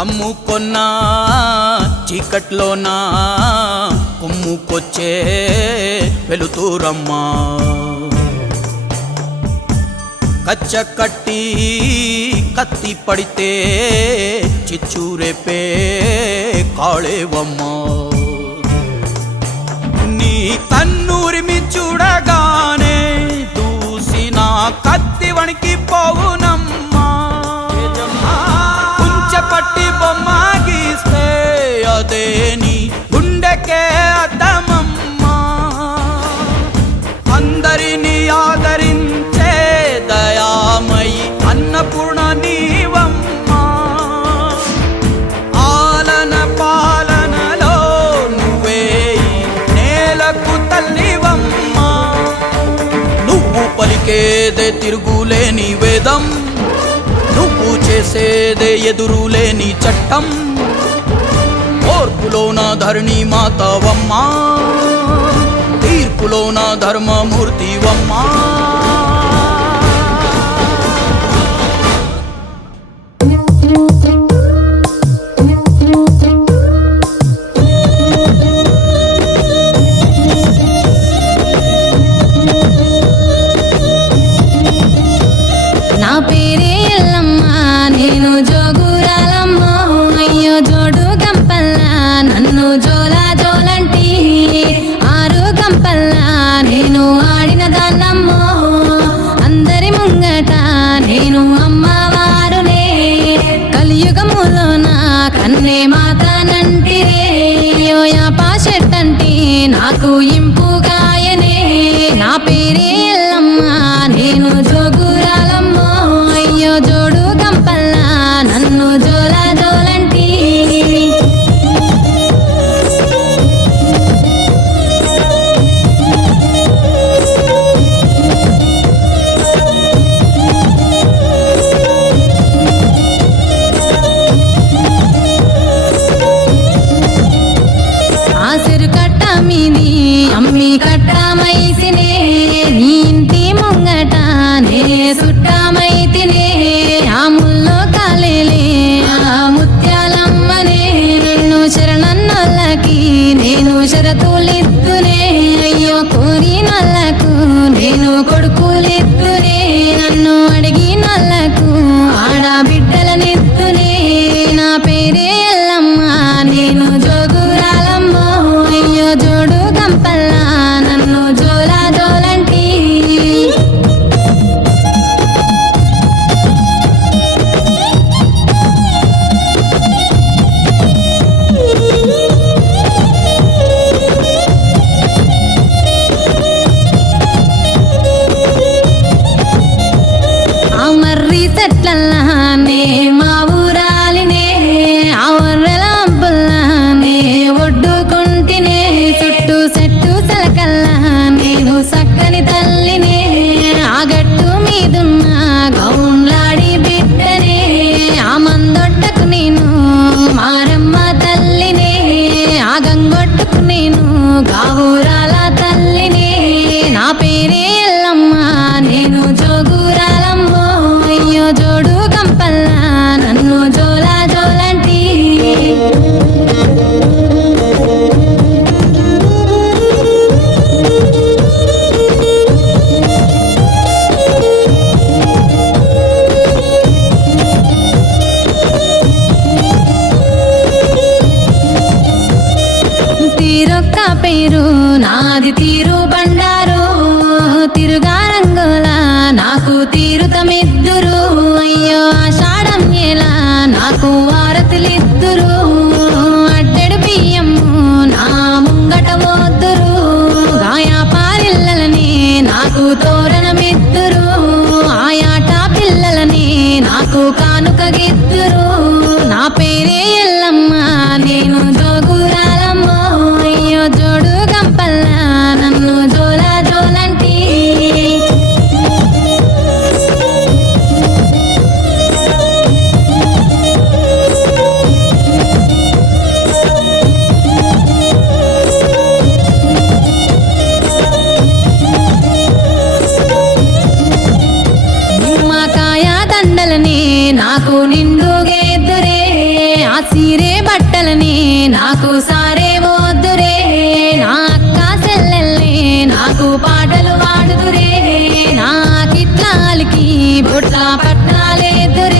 కమ్ముకొన్నా చీకట్లోనా కుమ్ముకొచ్చే వెలుతురమ్మా కచ్చ కట్టి కత్తి పడితే చిచ్చురేపే కాళేవమ్మా నీ కన్నూరిమి చూడగానే దూసిన కత్తి వణికి పోవునమ్మా కుంచెపట్టి బొమ్మ గీస్తే అదే నీ గుండెకే అద్దమమ్మా అందరినీ ఆదరించే దయామయి అన్నపూర్ణ నీవమ్మా ఆలన పాలనలో నువ్వే నేలకు తల్లివమ్మా నువ్వు పలికేదే తిరుగులేని వేదం నువ్వు చేసేదే ఎదురులేని చట్టం ఓర్పులోన ధరణి మాతవమ్మా తీర్పులోన ధర్మమూర్తివమ్మా నా పేరే ఎల్లమ్మ నేను జోగురాలమ్మ అయ్యో జోడు గంపల్లా నన్ను జోలా జోలంటి ఆరు గంపల్లా నేను ఆడిన దాన్నమ్మో అందరి ముంగట నేను అమ్మవారునే కలియుగములో నా కన్నే మాతనంటిరే యాపా చెట్టంటి నాకు ఇంపుగాయనే నా పేరే ఎల్లమ్మ నేను జోగురాలమ్మ అయ్యో జోడు గంపల్లా నన్ను జోలా జోలంటి ఆసిరు కట్ట మీది అమ్మి కట్ట మైసినే నీ ఇంటి ముంగట నే సుట్టమైతినే ఆ ముల్లో కాలేలే ఆ ముత్యాలమ్మనే నిన్ను శరణన్నోళ్ళకి నేను షరతులిత్తునే అయ్యో కోరినోళ్ళకు నేను కొడుకులిత్తునే నన్ను అడిగినోళ్ళకు ఆడబిడ్డలనిత్తునే నా పేరే ఎల్లమ్మ నేను జోగురాలమ్మ అయ్యో జోడు గంపల్లా నన్ను జోలా జోలంటి ఆ మర్రి చెట్లల్లా నే మా ఊరాలినే ఆ వర్రెలంపుల్లా నే ఒడ్డుకుంటినే చుట్టూ చెట్టు సెలకల్లా నేను సక్కని తల్లినే ఆ గట్టు మీదున్న గౌన్లాడి బిడ్డనే ఆ మందొట్టకు నేను మారమ్మ తల్లినే ఆ గంగొట్టుకు నేను గావురాల తల్లినే నా పేరే ఎల్లమ్మ నేను జోగురాలమ్మ అయ్యో జోడు గంపల్లా నన్ను జోలా జోలంటి తీరొక్క పేరు నాది తీరు బండారు తిరుగారంగోల నాకు తీరుతమిద్దురు అయ్యో ఆషాఢం ఎలా నాకు వారతులిద్దురు అడ్డెడు బియ్యము నా ముంగట పోద్దురు గాయా పారిల్లలని నాకు తోరణమిద్దురు ఆయాట పిల్లలని నాకు కానుకగిద్దురు నా పేరే ఎల్లమ్మ నేను జోగురాలమ్మ అయ్యో జోడు గంపల్లా నన్ను జోలా జోలంటి నిమ్మకాయ దండలని నాకు నిండుగెద్దురే ఆ సీరే బట్టలని నాకు సారే వద్దురే నా అక్క చెల్లెల్లే నాకు పాటలు వాడుదురే నాకిట్లాలికి బుట్ల పట్నాలేదురే